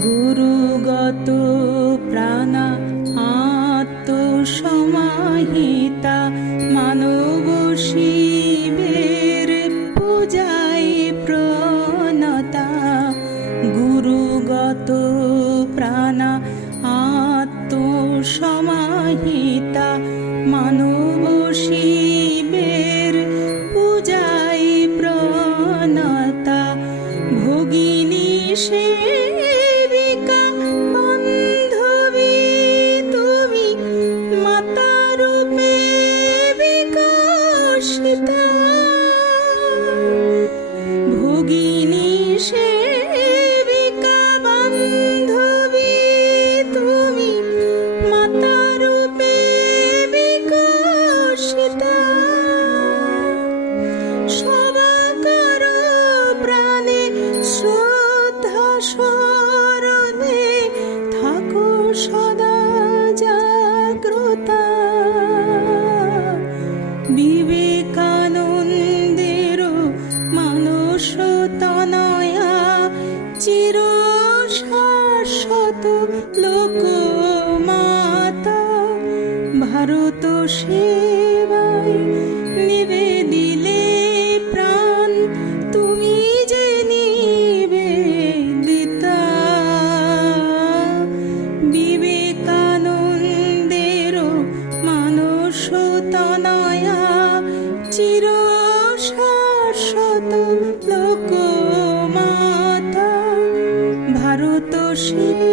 গুরুগত প্রাণা আত্মসমাহিতা মাতা রূপে বিকশিতা। সবাকার প্রাণে শ্রদ্ধা স্মরণে থাকো সদা জাগ্রতা। বিবেকানন্দের মানস তনয়া চির শাশ্বত লোক ভারত সেবায় নিবেদিলে প্রাণ, তুমি যে নিবেদিতা বিবেকানন্দের মানস চির শাশ্বত লোক মাতা ভারত সেবায়